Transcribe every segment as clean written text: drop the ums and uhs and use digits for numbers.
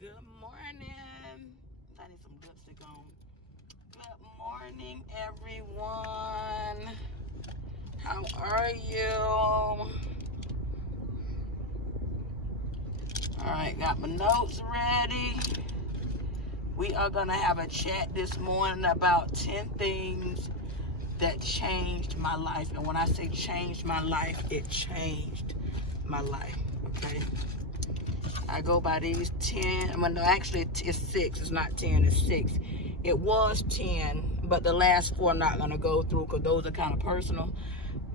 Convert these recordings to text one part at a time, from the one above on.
Good morning. I need some lipstick on. Good morning, everyone. How are you? All right, got my notes ready. We are going to have a chat this morning about 10 things that changed my life. And when I say changed my life, it changed my life, okay? I go by these 10. Well, no, actually, it's 6. It's not 10. It's 6. It was 10, but the last 4 I'm not going to go through because those are kind of personal.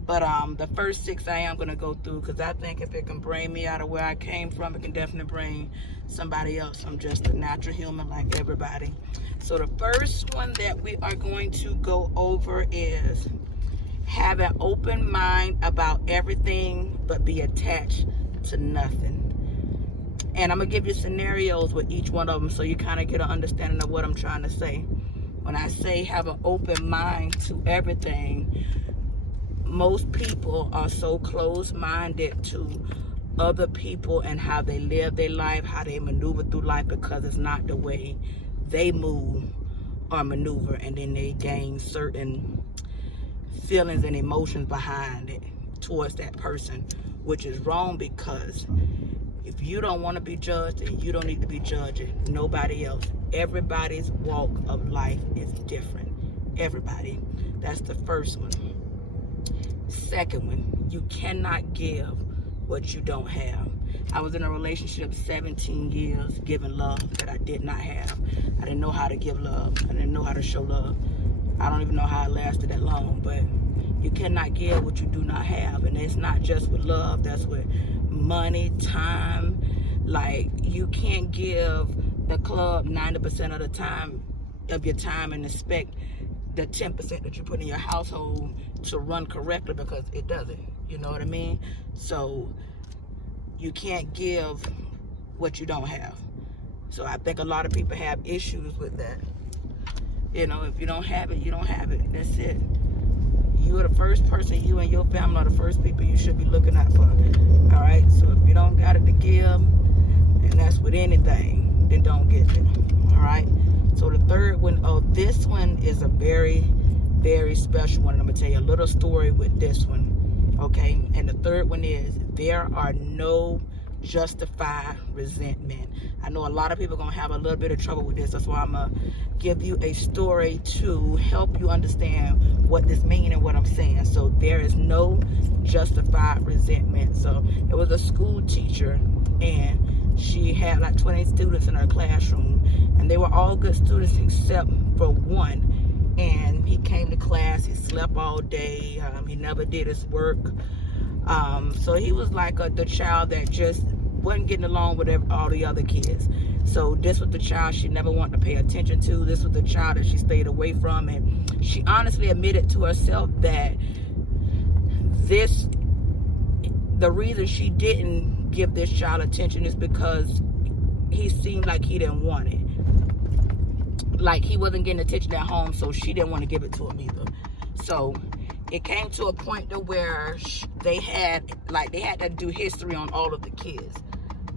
But the first 6 I am going to go through because I think if it can bring me out of where I came from, it can definitely bring somebody else. I'm just a natural human like everybody. So the first one that we are going to go over is have an open mind about everything but be attached to nothing. And I'm going to give you scenarios with each one of them so you kind of get an understanding of what I'm trying to say. When I say have an open mind to everything, most people are so closed-minded to other people and how they live their life, how they maneuver through life because it's not the way they move or maneuver, and then they gain certain feelings and emotions behind it towards that person, which is wrong because if you don't want to be judged, then you don't need to be judging nobody else. Everybody's walk of life is different. Everybody. That's the first one. Second one, you cannot give what you don't have. I was in a relationship 17 years giving love that I did not have. I didn't know how to give love. I didn't know how to show love. I don't even know how it lasted that long, but you cannot give what you do not have. And it's not just with love, that's with money, time. Like, you can't give the club 90% of the time of your time and expect the 10% that you put in your household to run correctly because it doesn't. You know what I mean? So you can't give what you don't have. So I think a lot of people have issues with that. You know, if you don't have it, you don't have it. That's it. You're the first person, you and your family are the first people you should be looking out for. All right? So if you don't got it to give, and that's with anything, then don't give it. All right? So the third one, this one is a very, very special one. And I'm going to tell you a little story with this one. Okay? And the third one is there are no justified resentment. I know a lot of people are going to have a little bit of trouble with this. That's why I'm going to give you a story to help you understand what this means and what I'm saying. So there is no justified resentment. So it was a school teacher, and she had like 20 students in her classroom, and they were all good students except for one. And he came to class, he slept all day, he never did his work. So he was like the child that just wasn't getting along with all the other kids. So this was the child she never wanted to pay attention to. This was the child that she stayed away from. And she honestly admitted to herself that the reason she didn't give this child attention is because he seemed like he didn't want it. Like he wasn't getting attention at home, so she didn't want to give it to him either. So it came to a point to where they had to do history on all of the kids.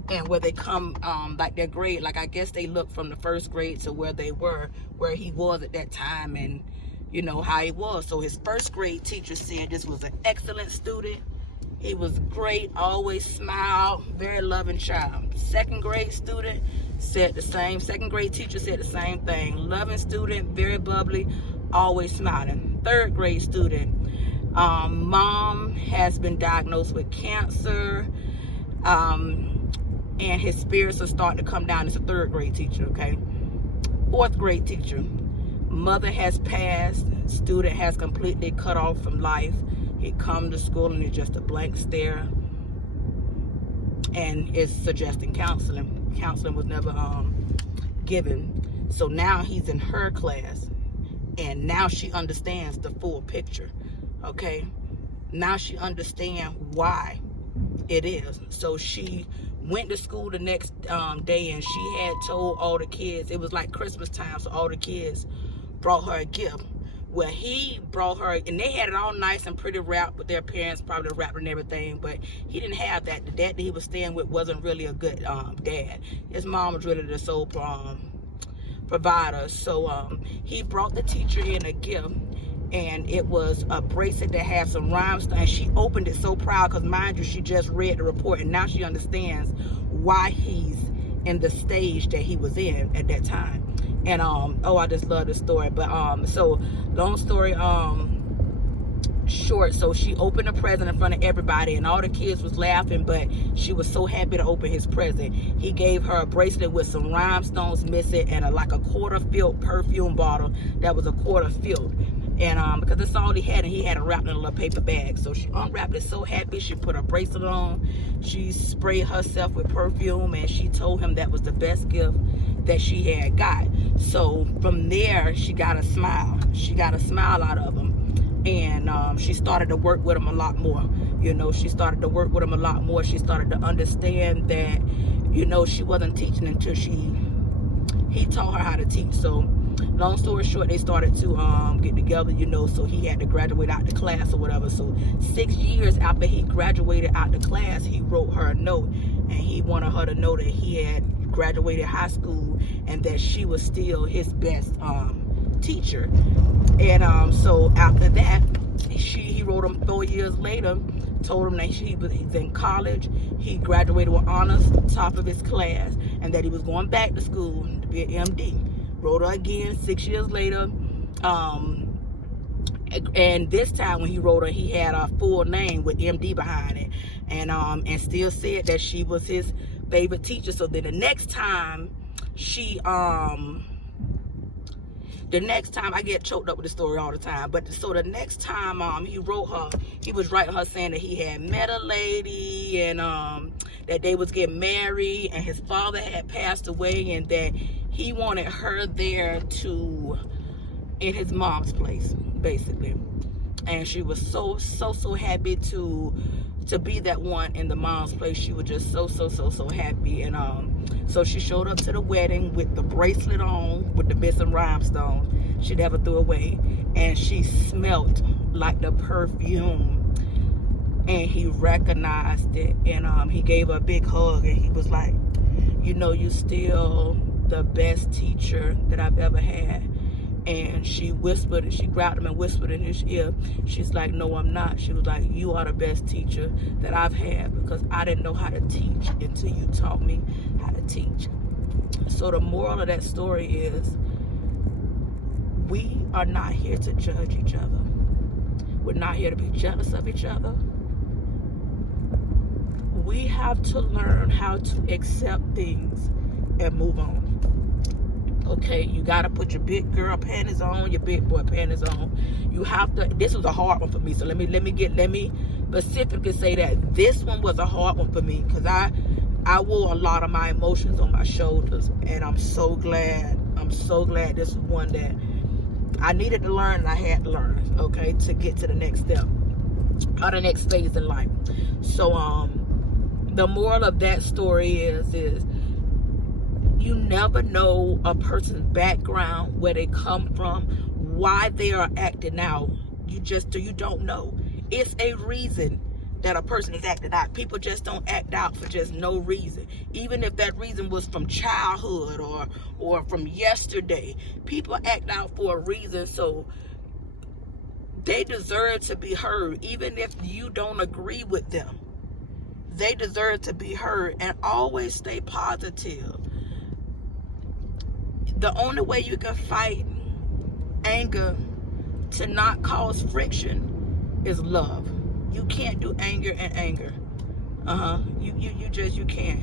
And where they come, like their grade, like I guess they looked from the first grade to where they were, where he was at that time, and you know how he was. So his first grade teacher said this was an excellent student. He was great, always smiled, very loving child. Second grade student said the same. Second grade teacher said the same thing. Loving student, very bubbly, always smiling. Third grade student, mom has been diagnosed with cancer. And his spirits are starting to come down. It's a third grade teacher, okay? Fourth grade teacher, mother has passed, student has completely cut off from life. He come to school and it's just a blank stare, and it's suggesting counseling. Counseling was never given. So now he's in her class, and now she understands the full picture, okay? Now she understands why it is. So she went to school the next day, and she had told all the kids, it was like Christmas time, so all the kids brought her a gift, Well, he brought her, and they had it all nice and pretty wrapped with their parents, probably wrapped and everything, but he didn't have that. The dad that he was staying with wasn't really a good dad. His mom was really the sole provider. So he brought the teacher in a gift, and it was a bracelet that had some rhinestones. She opened it so proud, because mind you, she just read the report, and now she understands why he's in the stage that he was in at that time. And oh, I just love this story. But so long story short, so she opened a present in front of everybody, and all the kids was laughing, but she was so happy to open his present. He gave her a bracelet with some rhinestones missing, and like a quarter filled perfume bottle that was a quarter filled. And because that's all he had, and he had it wrapped in a little paper bag. So she unwrapped it so happy. She put her bracelet on. She sprayed herself with perfume, and she told him that was the best gift that she had got. So from there, she got a smile. She got a smile out of him. And she started to work with him a lot more. You know, she started to work with him a lot more. She started to understand that, you know, she wasn't teaching until he taught her how to teach. So long story short, they started to get together, you know, so he had to graduate out the class or whatever. So 6 years after he graduated out the class, he wrote her a note, and he wanted her to know that he had graduated high school and that she was still his best teacher. And so after that, he wrote him 4 years later, told him that he's in college, he graduated with honors, top of his class, and that he was going back to school to be an MD. Wrote her again 6 years later, and this time when he wrote her, he had a full name with MD behind it, and still said that she was his favorite teacher. So then the next time I get choked up with the story all the time, but so the next time he wrote her, he was writing her saying that he had met a lady, and that they was getting married, and his father had passed away, and that he wanted her there in his mom's place, basically. And she was so happy to be that one in the mom's place. She was just so happy. And so she showed up to the wedding with the bracelet on with the missing rhinestone. She never threw away, and she smelt like the perfume, and he recognized it. And he gave her a big hug, and he was like, you know, you still the best teacher that I've ever had. And she whispered, she grabbed him and whispered in his ear. She's like, no, I'm not. She was like, you are the best teacher that I've had, because I didn't know how to teach until you taught me how to teach. So the moral of that story is, we are not here to judge each other. We're not here to be jealous of each other. We have to learn how to accept things and move on. Okay, you gotta put your big girl panties on, your big boy panties on. You have to. This was a hard one for me, so let me specifically say that this one was a hard one for me, because I wore a lot of my emotions on my shoulders, and I'm so glad this is one that I needed to learn, and I had to learn, okay, to get to the next step or the next phase in life. So the moral of that story is you never know a person's background, where they come from, why they are acting out. You don't know. It's a reason that a person is acting out. People just don't act out for just no reason. Even if that reason was from childhood or from yesterday, people act out for a reason. So they deserve to be heard, even if you don't agree with them. They deserve to be heard, and always stay positive. The only way you can fight anger to not cause friction is love. You can't do anger and anger. You can't.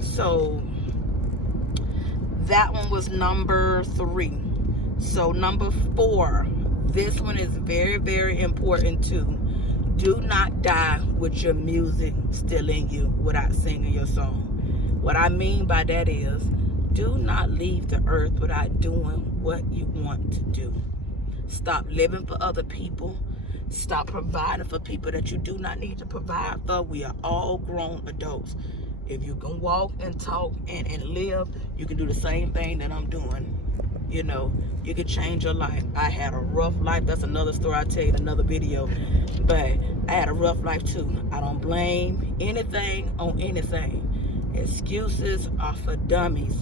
So that one was number 3. So number 4, this one is very, very important too. Do not die with your music still in you without singing your song. What I mean by that is, do not leave the earth without doing what you want to do. Stop living for other people. Stop providing for people that you do not need to provide for. We are all grown adults. If you can walk and talk and live, you can do the same thing that I'm doing. You know, you can change your life. I had a rough life. That's another story I'll tell you in another video. But I had a rough life too. I don't blame anything on anything. Excuses are for dummies.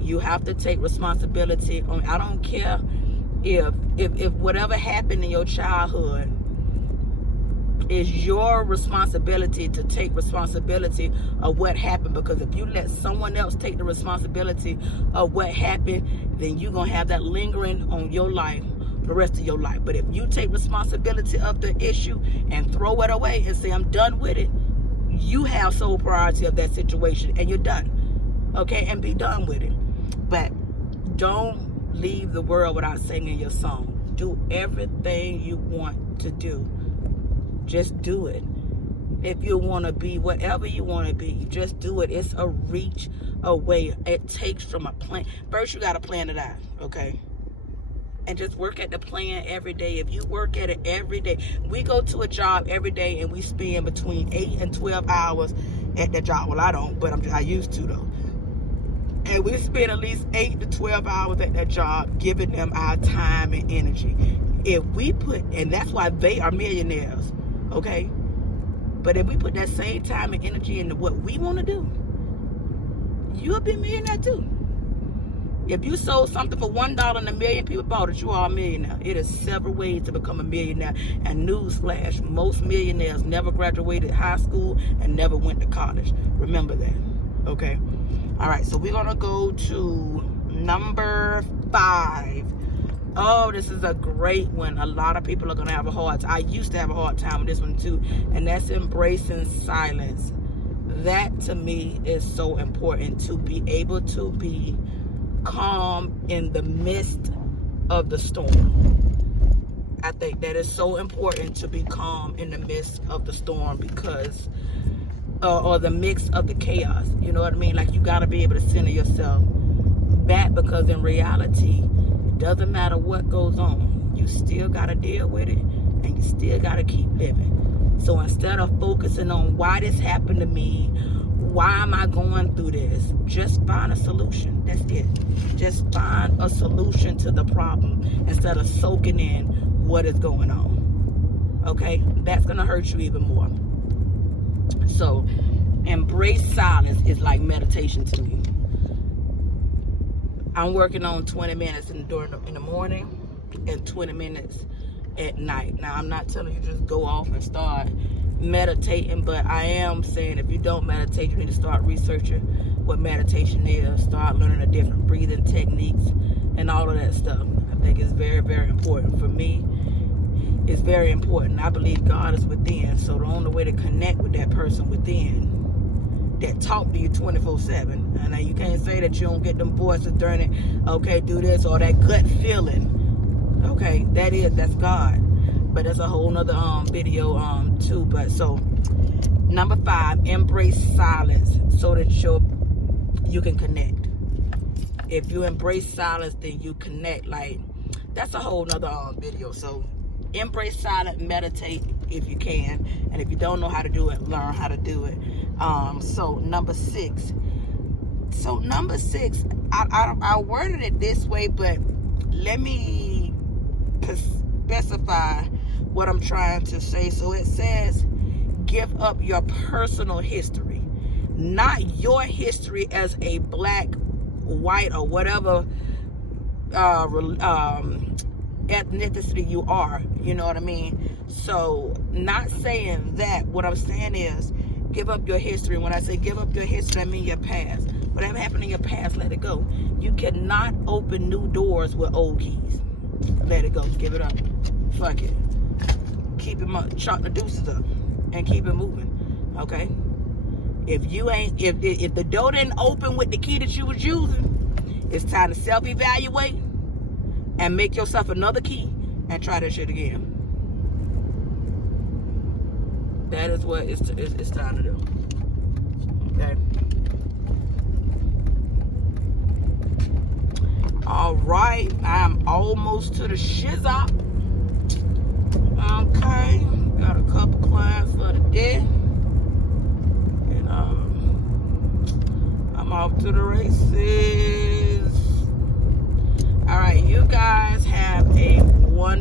You have to take responsibility on. I don't care if whatever happened in your childhood, is your responsibility to take responsibility of what happened. Because if you let someone else take the responsibility of what happened, then you're going to have that lingering on your life for the rest of your life. But if you take responsibility of the issue and throw it away and say, I'm done with it, you have sole priority of that situation and you're done. Okay? And be done with it. But don't leave the world without singing your song. Do everything you want to do. Just do it. If you want to be whatever you want to be, just do it. It's a reach away. It takes from a plan. First, you got to plan it out, okay? And just work at the plan every day. If you work at it every day, we go to a job every day and we spend between 8 and 12 hours at the job. Well, I don't, but I used to though. And we spend at least 8 to 12 hours at that job, giving them our time and energy. If we put, and that's why they are millionaires. Okay, but if we put that same time and energy into what we want to do, you'll be a millionaire too. If you sold something for $1 and a million people bought it, you are a millionaire. It is several ways to become a millionaire. And newsflash, most millionaires never graduated high school and never went to college. Remember that. Okay. All right. So we're gonna go to number 5. Oh, this is a great one. A lot of people are going to have a hard time. I used to have a hard time with this one too. And that's embracing silence. That to me is so important, to be able to be calm in the midst of the storm. I think that is so important, to be calm in the midst of the storm, because or the mix of the chaos. You know what I mean? Like, you got to be able to center yourself back, because in reality, doesn't matter what goes on, you still got to deal with it, and you still got to keep living. So instead of focusing on why this happened to me, why am I going through this, just find a solution. That's it. Just find a solution to the problem instead of soaking in what is going on. Okay? That's going to hurt you even more. So embrace silence is like meditation to me. I'm working on 20 minutes in the morning and 20 minutes at night. Now, I'm not telling you just go off and start meditating, but I am saying if you don't meditate, you need to start researching what meditation is. Start learning the different breathing techniques and all of that stuff. I think it's very, very important. For me, it's very important. I believe God is within, so the only way to connect with that person within that talk to you 24/7. And you can't say that you don't get them voices during it. Okay, do this, or that gut feeling. Okay, that's God. But that's a whole nother video too. But so number 5, embrace silence so that you can connect. If you embrace silence, then you connect. Like, that's a whole nother video. So embrace silence, meditate if you can, and if you don't know how to do it, learn how to do it. So number 6. I worded it this way, but let me specify what I'm trying to say. So it says, give up your personal history, not your history as a black, white, or whatever ethnicity you are. You know what I mean? So not saying that. What I'm saying is, give up your history. When I say give up your history, I mean your past. Whatever happened in your past, let it go. You cannot open new doors with old keys. Let it go. Give it up. Fuck it. Keep it, chalk the deuces up and keep it moving. Okay? If the door didn't open with the key that you was using, it's time to self-evaluate and make yourself another key and try that shit again. That is what it's time to do. Okay. All right, I'm almost to the shizop. Okay, got a couple clients for the day, and I'm off to the races. All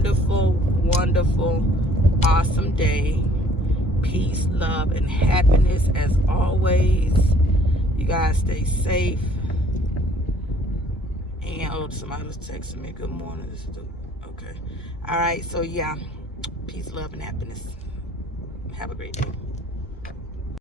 wonderful, wonderful, awesome day. Peace, love, and happiness as always. You guys stay safe. And oh, somebody was texting me. Good morning. Okay. All right. So yeah. Peace, love, and happiness. Have a great day.